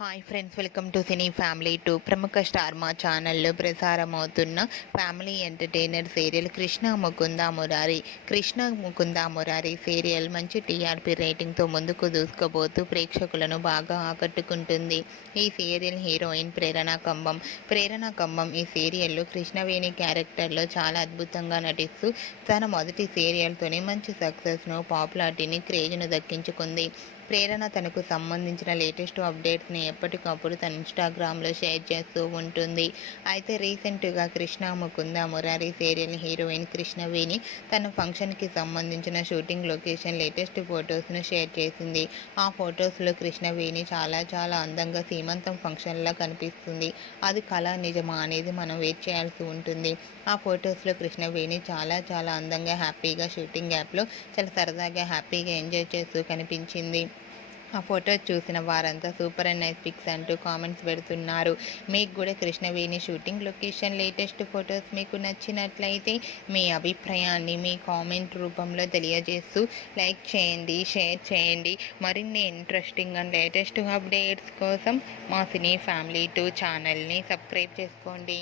Hi friends, welcome to cine family two. ప్రముఖ star Maa ఛానల్లో ప్రసారమవుతున్న family entertainer serial Krishna Mukunda Murari serial మంచి టీఆర్పీ రేటింగ్తో ముందుకు దూసుకుపోతూ ప్రేక్షకులను బాగా ఆకట్టుకుంటుంది. ఈ సీరియల్ హీరోయిన్ ప్రేరణ కంబం ఈ సీరియల్లో కృష్ణవేణి క్యారెక్టర్లో చాలా అద్భుతంగా నటిస్తూ తన మొదటి సీరియల్తోనే మంచి సక్సెస్ను, పాపులారిటీని, క్రేజ్ను దక్కించుకుంది. ప్రేరణ తనకు సంబంధించిన లేటెస్ట్ అప్డేట్స్ని ఎప్పటికప్పుడు తన ఇన్స్టాగ్రామ్లో షేర్ చేస్తూ ఉంటుంది. అయితే రీసెంట్గా కృష్ణ ముకుందా మురారి సీరియల్ హీరోయిన్ కృష్ణవేణి తన ఫంక్షన్కి సంబంధించిన షూటింగ్ లొకేషన్ లేటెస్ట్ ఫొటోస్ను షేర్ చేసింది. ఆ ఫొటోస్లో కృష్ణవేణి చాలా చాలా అందంగా సీమంతం ఫంక్షన్లా కనిపిస్తుంది. అది కళ నిజమా అనేది మనం వెయిట్ చేయాల్సి ఉంటుంది. ఆ ఫొటోస్లో కృష్ణవేణి చాలా చాలా అందంగా హ్యాపీగా షూటింగ్ యాప్లో చాలా సరదాగా హ్యాపీగా ఎంజాయ్ చేస్తూ కనిపించింది. ఆ ఫొటోస్ చూసిన వారంతా సూపర్ అండ్ నైస్ పిక్స్ అంటూ కామెంట్స్ పెడుతున్నారు. మీకు కూడా Krishnaveni shooting location latest photos మీకు నచ్చినట్లయితే మీ అభిప్రాయాన్ని మీ కామెంట్ రూపంలో తెలియజేస్తూ లైక్ చేయండి, షేర్ చేయండి. మరిన్ని ఇంట్రెస్టింగ్ అండ్ లేటెస్ట్ అప్డేట్స్ కోసం మా సినీ ఫ్యామిలీ 2 ఛానల్ని సబ్స్క్రైబ్ చేసుకోండి.